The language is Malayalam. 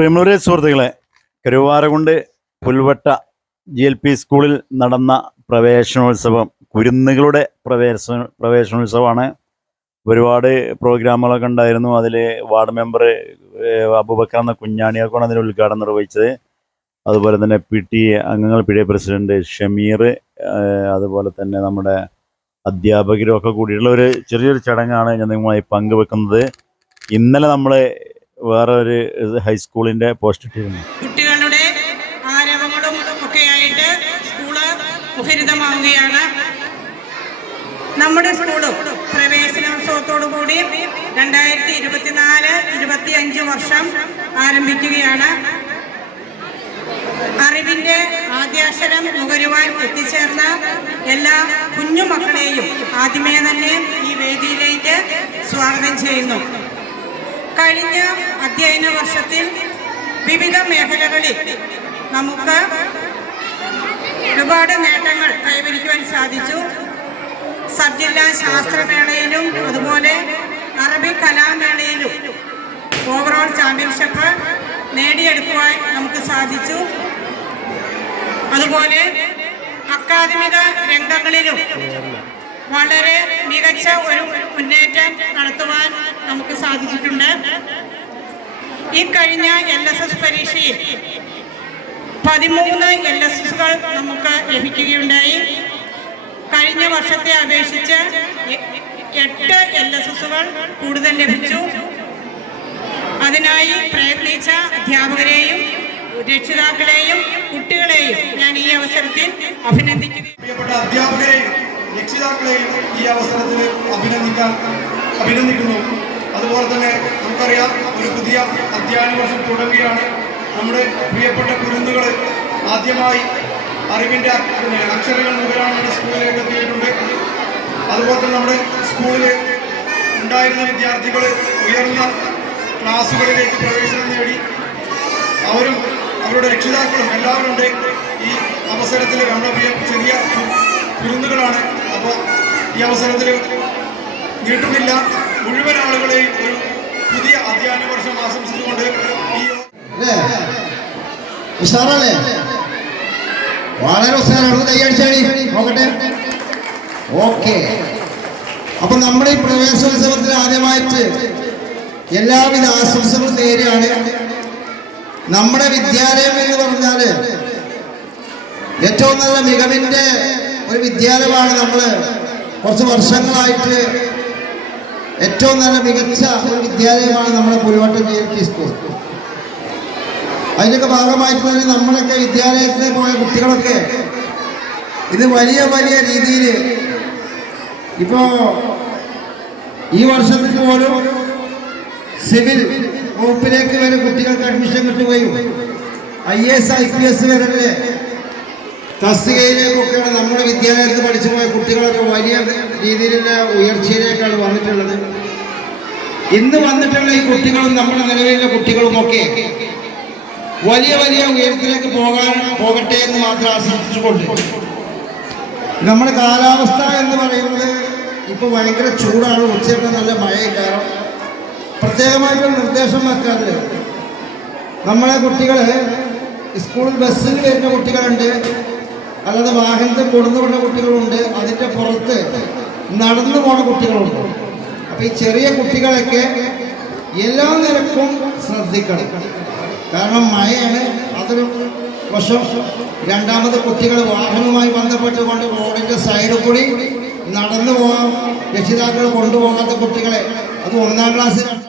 പ്രിയമുള്ളവരെ സുഹൃത്തുക്കളെ Karuvarakundu Pulvatta G L P സ്കൂളിൽ നടന്ന പ്രവേശനോത്സവം കുരുന്നുകളുടെ പ്രവേശന പ്രവേശനോത്സവമാണ്. ഒരുപാട് പ്രോഗ്രാമുകളൊക്കെ ഉണ്ടായിരുന്നു. അതിൽ വാർഡ് മെമ്പർ അബുബക്കർ എന്ന കുഞ്ഞാണിയൊക്കെയാണ് അതിന്റെ ഉദ്ഘാടനം നിർവഹിച്ചത്. അതുപോലെ തന്നെ പി ടി അംഗങ്ങൾ പി എ പ്രസിഡന്റ് ഷമീർ അതുപോലെ തന്നെ നമ്മുടെ അധ്യാപകരും ഒക്കെ കൂടിയുള്ള ഒരു ചെറിയൊരു ചടങ്ങാണ് ഞാൻ നിങ്ങളുമായി പങ്കുവെക്കുന്നത്. ഇന്നലെ നമ്മൾ വേറെ ഒരു ഹൈസ്കൂളിന്റെ പോസ്റ്റ് ഇട്ടിരുന്നു. കുട്ടികളുടെ ആരവങ്ങളും ഒക്കെ ആയിട്ട് സ്കൂൾ മുഖരിതമാവുകയാണ്. നമ്മുടെ സ്കൂളും പ്രവേശനോത്സവത്തോടു കൂടി രണ്ടായിരത്തി ഇരുപത്തിനാല് ഇരുപത്തി അഞ്ച് വർഷം ആരംഭിക്കുകയാണ്. അറിവിന്റെ ആദ്യാക്ഷരം നുകരുവാൻ എത്തിച്ചേർന്ന എല്ലാ കുഞ്ഞു മക്കളെയും ആദ്യമേ തന്നെ ഈ വേദിയിലേക്ക് സ്വാഗതം ചെയ്യുന്നു. കഴിഞ്ഞ അധ്യയന വർഷത്തിൽ വിവിധ മേഖലകളിൽ നമുക്ക് ഒരുപാട് നേട്ടങ്ങൾ കൈവരിക്കുവാൻ സാധിച്ചു. സബ്ജില്ലാ ശാസ്ത്രമേളയിലും അതുപോലെ അറബി കലാമേളയിലും ഓവറോൾ ചാമ്പ്യൻഷിപ്പ് നേടിയെടുക്കുവാൻ നമുക്ക് സാധിച്ചു. അതുപോലെ അക്കാദമിക രംഗങ്ങളിലും വളരെ മികച്ച ഒരു മുന്നേറ്റം നടത്തുവാൻ സാധിച്ചിട്ടുണ്ട്. ഈ കഴിഞ്ഞ എൽ എസ് എസ് പരീക്ഷയിൽ പതിമൂന്ന് എൽ എസ് എസുകൾ നമുക്ക് ലഭിക്കുകയുണ്ടായി. കഴിഞ്ഞ വർഷത്തെ അപേക്ഷിച്ച് എട്ട് എൽ എസ് എസുകൾ കൂടുതൽ ലഭിച്ചു. അതിനായി പ്രയത്നിച്ച അധ്യാപകരെയും രക്ഷിതാക്കളെയും കുട്ടികളെയും ഞാൻ ഈ അവസരത്തിൽ അഭിനന്ദിക്കുന്നു. അധ്യാപകരെയും രക്ഷിതാക്കളെയും ഈ അവസരത്തിൽ അഭിനന്ദിക്കാൻ അഭിനന്ദിക്കുന്നു. അതുപോലെ തന്നെ നമുക്കറിയാം ഒരു പുതിയ അധ്യയന വർഷം തുടങ്ങുകയാണ്. നമ്മുടെ പ്രിയപ്പെട്ട കുരുന്നുകൾ ആദ്യമായി അറിവിന്റെ പിന്നെ അക്ഷരങ്ങൾ മുതലാണ് നമ്മുടെ സ്കൂളിലേക്ക് എത്തിയിട്ടുണ്ട്. അതുപോലെ തന്നെ നമ്മുടെ സ്കൂളിൽ ഉണ്ടായിരുന്ന വിദ്യാർത്ഥികൾ ഉയർന്ന ക്ലാസ്സുകളിലേക്ക് പ്രവേശനം നേടി. അവരും അവരുടെ രക്ഷിതാക്കളും എല്ലാവരും ഉണ്ട് ഈ അവസരത്തിൽ നമ്മുടെ ചെറിയ കുരുന്നുകളാണ്. അപ്പോൾ ഈ അവസരത്തിൽ നീട്ടുന്നില്ല മുഴുവൻ ആളുകളെയും ഒരു പുതിയ അധ്യയന വർഷം ആശംസിച്ചുകൊണ്ട് ഉഷാറല്ലേ? വളരെ ഉഷാറാണ്. നോക്കട്ടെ. ഓക്കെ. അപ്പൊ നമ്മുടെ ഈ പ്രവേശനോത്സവത്തിൽ ആദ്യമായിട്ട് എല്ലാവിധ ആശംസകളും നേരെയാണ് നമ്മുടെ വിദ്യാലയം എന്ന് പറഞ്ഞാൽ ഏറ്റവും നല്ല മികവിന്റെ ഒരു വിദ്യാലയമാണ് നമ്മൾ കുറച്ച് വർഷങ്ങളായിട്ട് ഏറ്റവും നല്ല മികച്ച ഒരു വിദ്യാലയമാണ് നമ്മുടെ Puluvattam G L P school. അതിന്റെയൊക്കെ ഭാഗമായിട്ട് തന്നെ നമ്മളൊക്കെ വിദ്യാലയത്തിൽ പോയ കുട്ടികളൊക്കെ ഇത് വലിയ വലിയ രീതിയിൽ ഇപ്പോ ഈ വർഷത്തിൽ പോലും സിവിൽ വകുപ്പിലേക്ക് വരെ കുട്ടികൾക്ക് അഡ്മിഷൻ കിട്ടുകയും I S I P S വരെ തസ്തികയിലേക്കൊക്കെയാണ് നമ്മുടെ വിദ്യാലയത്തിൽ പഠിച്ചു പോയ കുട്ടികളൊക്കെ വലിയ രീതിയിലുള്ള ഉയർച്ചയിലേക്കാണ് വന്നിട്ടുള്ളത്. ഇന്ന് വന്നിട്ടുള്ള ഈ കുട്ടികളും നമ്മുടെ നിലവിലുള്ള കുട്ടികളുമൊക്കെ വലിയ വലിയ ഉയരത്തിലേക്ക് പോകാൻ പോകട്ടെ എന്ന് മാത്രം ആശംസിച്ചുകൊണ്ട് നമ്മുടെ കാലാവസ്ഥ എന്ന് പറയുന്നത് ഇപ്പൊ ഭയങ്കര ചൂടാണ് ഉച്ചയൊക്കെ നല്ല മഴയൊക്കെ പ്രത്യേകമായിട്ട് നിർദ്ദേശം വെക്കാറില്ല. നമ്മളെ കുട്ടികൾ സ്കൂളിൽ ബസ്സിൽ വരുന്ന കുട്ടികളുണ്ട്. അല്ലാതെ വാഹനത്തിൽ കൊണ്ടുവിടുന്ന കുട്ടികളുണ്ട്. അതിന്റെ പുറത്ത് നടന്നു പോണ കുട്ടികളുണ്ട്. അപ്പൊ ഈ ചെറിയ കുട്ടികളൊക്കെ എല്ലാ നിരക്കും ശ്രദ്ധിക്കണം. കാരണം മഴയാണ്. അതൊരു വശം രണ്ടാമത് കുട്ടികൾ വാഹനവുമായി ബന്ധപ്പെട്ടുകൊണ്ട് റോഡിന്റെ സൈഡിൽ കൂടി നടന്നു പോകാം. രക്ഷിതാക്കൾ കൊണ്ടുപോകാത്ത കുട്ടികളെ. അത് ഒന്നാം ക്ലാസ്സിലാണ്